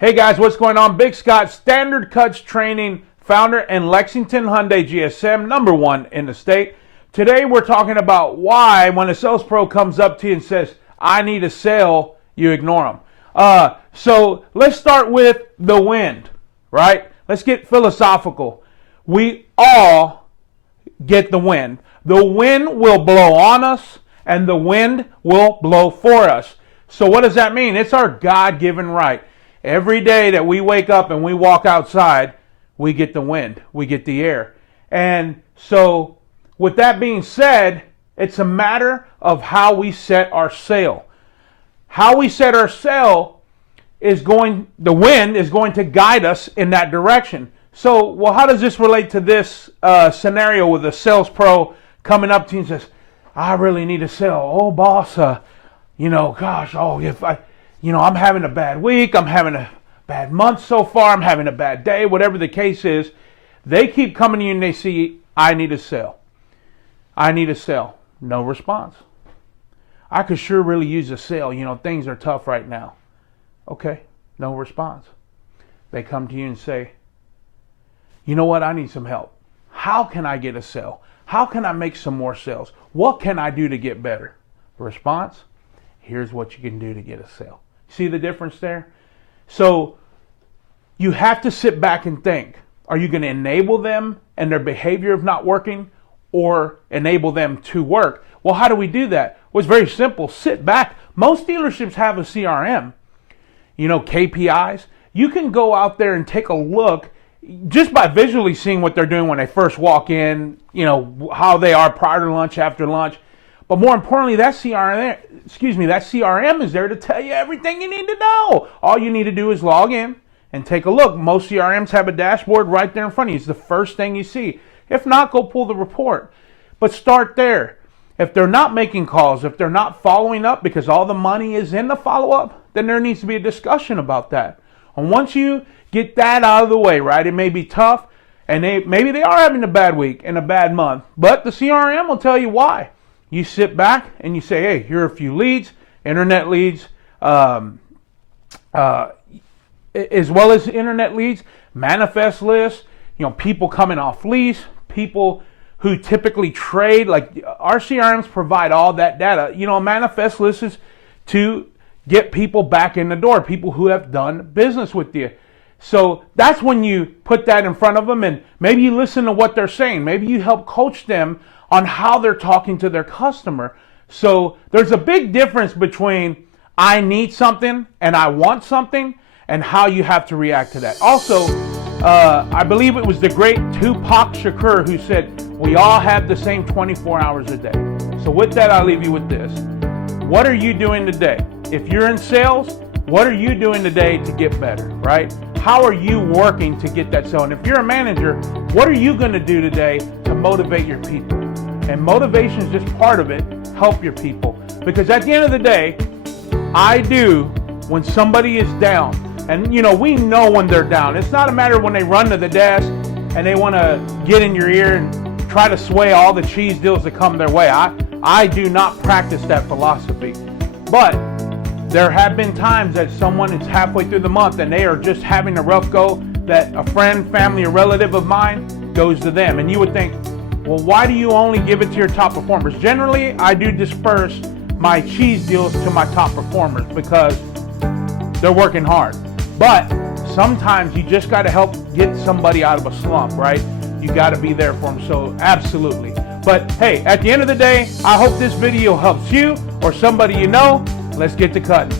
Hey guys, what's going on? Big Scott, Standard Cuts Training founder and Lexington Hyundai GSM, #1 in the state. Today we're talking about why when a sales pro comes up to you and says, I need a sale, you ignore them. So let's start with the wind, right? Let's get philosophical. We all get the wind. The wind will blow on us and the wind will blow for us. So what does that mean? It's our God-given right. Every day that we wake up and we walk outside, we get the wind, we get the air. And so with that being said, it's a matter of how we set our sail. How we set our sail the wind is going to guide us in that direction. So, well, how does this relate to this scenario with a sales pro coming up to you and says, I really need a sale. Oh, boss, I'm having a bad week, I'm having a bad month so far, I'm having a bad day, whatever the case is. They keep coming to you and they see, I need a sale. I need a sale. No response. I could sure really use a sale. Things are tough right now. Okay, no response. They come to you and say, you know what, I need some help. How can I get a sale? How can I make some more sales? What can I do to get better? Response, here's what you can do to get a sale. See the difference there? So you have to sit back and think, are you going to enable them and their behavior of not working or enable them to work? Well, how do we do that? Well, it's very simple. Sit back. Most dealerships have a CRM, KPIs. You can go out there and take a look just by visually seeing what they're doing when they first walk in, how they are prior to lunch, after lunch. But more importantly, that CRM is there to tell you everything you need to know. All you need to do is log in and take a look. Most CRMs have a dashboard right there in front of you. It's the first thing you see. If not, go pull the report. But start there. If they're not making calls, if they're not following up because all the money is in the follow-up, then there needs to be a discussion about that. And once you get that out of the way, right, it may be tough, and maybe they are having a bad week and a bad month, but the CRM will tell you why. You sit back and you say, hey, here are a few leads, internet leads, as well as internet leads, manifest lists, people coming off lease, people who typically trade. Like our CRMs provide all that data. A manifest list is to get people back in the door, people who have done business with you. So that's when you put that in front of them and maybe you listen to what they're saying. Maybe you help coach them on how they're talking to their customer. So there's a big difference between I need something and I want something and how you have to react to that. Also, I believe it was the great Tupac Shakur who said, we all have the same 24 hours a day. So with that, I'll leave you with this. What are you doing today? If you're in sales, what are you doing today to get better, right? How are you working to get that sale? And if you're a manager, what are you going to do today to motivate your people? And motivation is just part of it. Help your people. Because at the end of the day, I do when somebody is down. And we know when they're down. It's not a matter when they run to the desk and they want to get in your ear and try to sway all the cheese deals that come their way. I do not practice that philosophy. But there have been times that someone is halfway through the month and they are just having a rough go, that a friend, family, or relative of mine goes to them. And you would think, well, why do you only give it to your top performers? Generally, I do disperse my cheese deals to my top performers because they're working hard. But sometimes you just got to help get somebody out of a slump, right? You got to be there for them. So absolutely. But hey, at the end of the day, I hope this video helps you or somebody you know. Let's get to cutting.